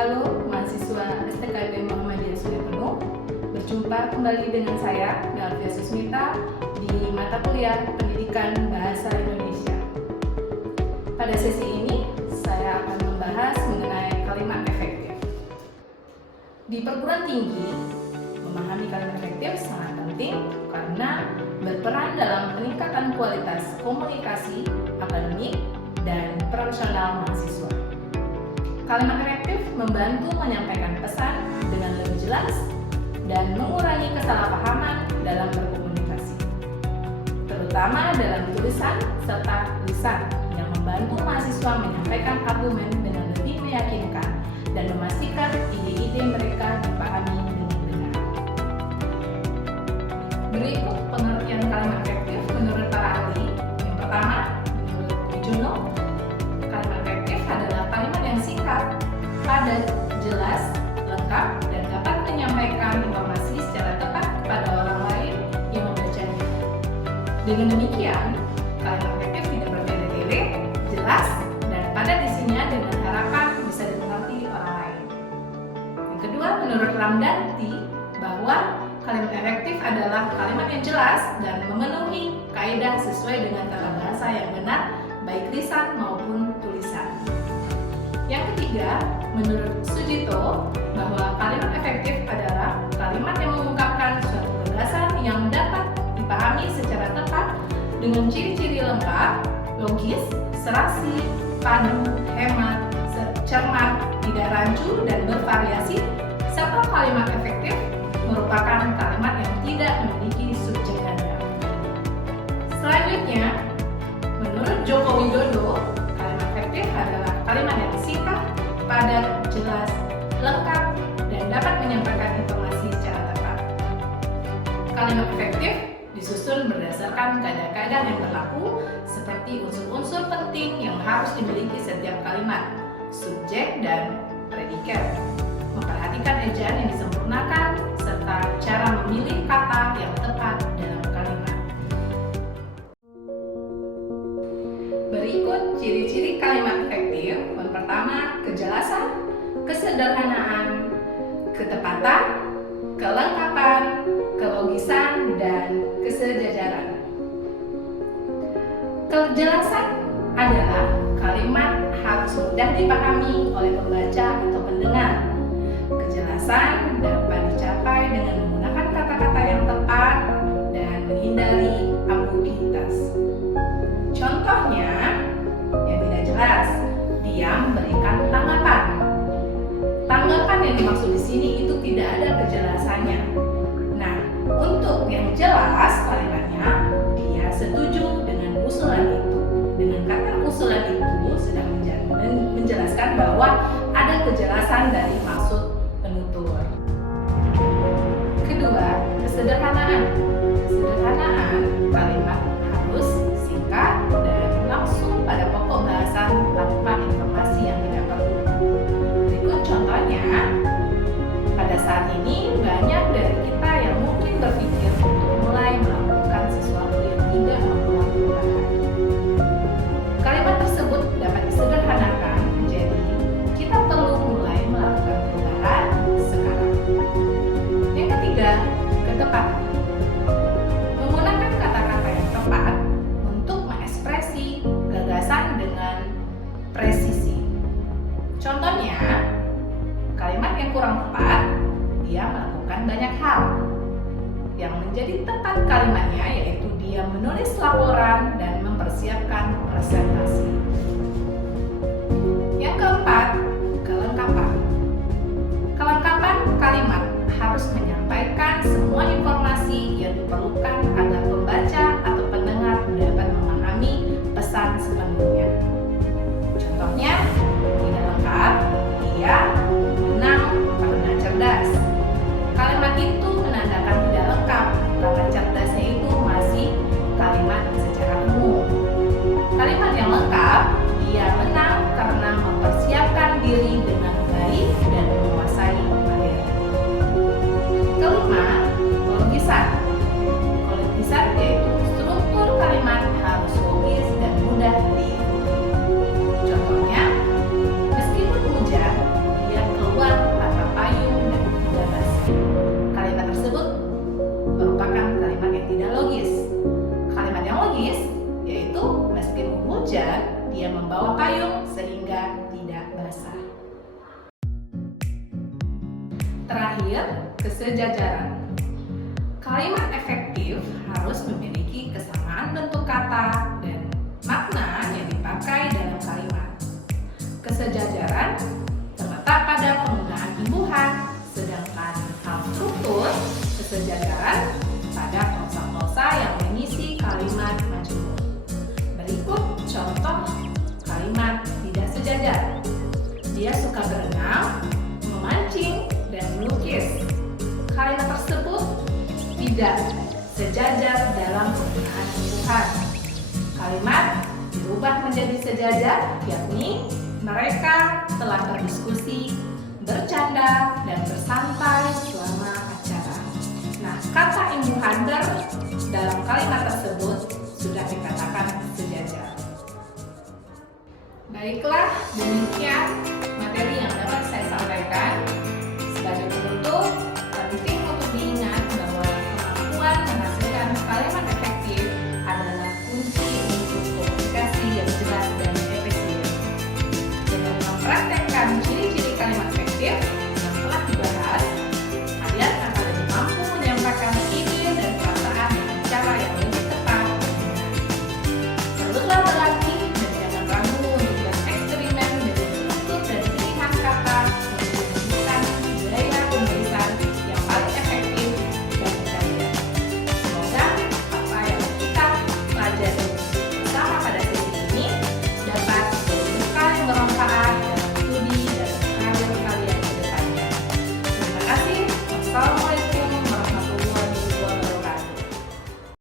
Halo mahasiswa STKB Muhammadiyah Surya Penuh. Berjumpa kembali dengan saya, Melvia Susmita, di mata kuliah Pendidikan Bahasa Indonesia. Pada sesi ini, saya akan membahas mengenai kalimat efektif. Di perguruan tinggi, memahami kalimat efektif sangat penting karena berperan dalam peningkatan kualitas komunikasi, akademik, dan profesional mahasiswa. Kalimat efektif membantu menyampaikan pesan dengan lebih jelas dan mengurangi kesalahpahaman dalam berkomunikasi, terutama dalam tulisan serta lisan yang membantu mahasiswa menyampaikan argumen dengan lebih meyakinkan dan memastikan ide-ide mereka dipahami dengan benar. Berikut pengertian kalimat efektif menurut para ahli. Yang pertama, menurut Wijono, kalimat efektif adalah kalimat yang singkat, padat, jelas, lengkap, dan dapat menyampaikan informasi secara tepat kepada orang lain yang membacanya. Dengan demikian, kalimat efektif tidak bertele-tele, jelas, dan padat isinya dengan harapan bisa dimengerti orang lain. Yang kedua, menurut Ramdanti, bahwa kalimat efektif adalah kalimat yang jelas dan memenuhi kaidah sesuai dengan tata bahasa yang benar, baik lisan maupun tulisan. Yang ketiga, menurut Sujito, bahwa kalimat efektif adalah kalimat yang mengungkapkan suatu gagasan yang dapat dipahami secara tepat dengan ciri-ciri lengkap, logis, serasi, padu, hemat, cermat, tidak rancu, dan bervariasi, serta kalimat efektif merupakan kalimat yang tidak memiliki subjek ganda. Selanjutnya, menurut Joko Widodo, kalimat efektif adalah kalimat yang singkat, padat, jelas, lengkap, dan dapat menyampaikan informasi secara tepat. Kalimat efektif disusun berdasarkan kaidah-kaidah yang berlaku seperti unsur-unsur penting yang harus dimiliki setiap kalimat, subjek dan predikat, memperhatikan ejaan yang disempurnakan, serta cara memilih kata yang tepat dalam kalimat. Berikut ciri-ciri kalimat efektif. Yang pertama, kejelasan, kesederhanaan, ketepatan, kelengkapan, kelogisan, dan kesejajaran. Kejelasan adalah kalimat harus mudah dipahami oleh pembaca atau pendengar. Kejelasan dapat dicapai dengan menggunakan kata-kata yang tepat dan menghindari ambiguitas. Contohnya, yang tidak jelas, dia memberikan tanggapan. Tanggapan yang dimaksud di sini itu tidak ada kejelasannya. Nah, untuk yang jelas kalimatnya, dia setuju dengan usulan itu. Dengan kata usulan itu sudah menjelaskan bahwa ada kejelasan dari maksud penutur. Kedua, kesederhanaan. Kesederhanaan kalimat harus singkat dan langsung pada pokok bahasan tanpa informasi yang tidak perlu. Berikut contohnya. Pada saat ini banyak dari kita yang mungkin berpikir untuk mulai melakukan sesuatu yang tidak membuat perubahan. Kalimat tersebut dapat disederhanakan menjadi kita perlu mulai melakukan perubahan sekarang. Yang ketiga, ketepatan. Menggunakan kata-kata yang tepat untuk mengekspresi gagasan dengan presisi. Contohnya, kalimat yang kurang tepat, dia melakukan banyak hal. Yang menjadi tepat kalimatnya yaitu dia menulis laporan dan mempersiapkan presentasi. Yang keempat, kelengkapan. Kelengkapan kalimat harus menyampaikan semua informasi yang diperlukan agar pembaca atau pendengar dapat memahami pesan sepenuhnya. Contohnya, tidak lengkap, dia menang karena cerdas. Kalimat itu menandakan tidak lengkap karena cerdasnya itu masih kalimat secara umum. Kalimat yang lengkap, dia menang karena mempersiapkan diri dengan baik dan menguasai materi. Kelima, kelogisan. Kelogisan yaitu struktur kalimat harus logis dan mudah diikuti. Contohnya, meskipun hujan, dia keluar terakhir, kesejajaran. Kalimat efektif harus memiliki kesamaan bentuk kata dan makna yang dipakai dalam kalimat. Kesejajaran terletak pada penggunaan imbuhan, sedangkan hal struktur kesejajaran pada klausa-klausa yang mengisi kalimat majemuk. Berikut contoh kalimat tidak sejajar. Dia suka berenang, memancing, dan melukis. Kalimat tersebut tidak sejajar dalam penggunaan imbuhan. Kalimat berubah menjadi sejajar, yakni mereka telah berdiskusi, bercanda, dan bersantai selama acara. Nah, kata imbuhan ber dalam kalimat tersebut sudah dikatakan sejajar. Baiklah, demikian materi yang dapat saya sampaikan.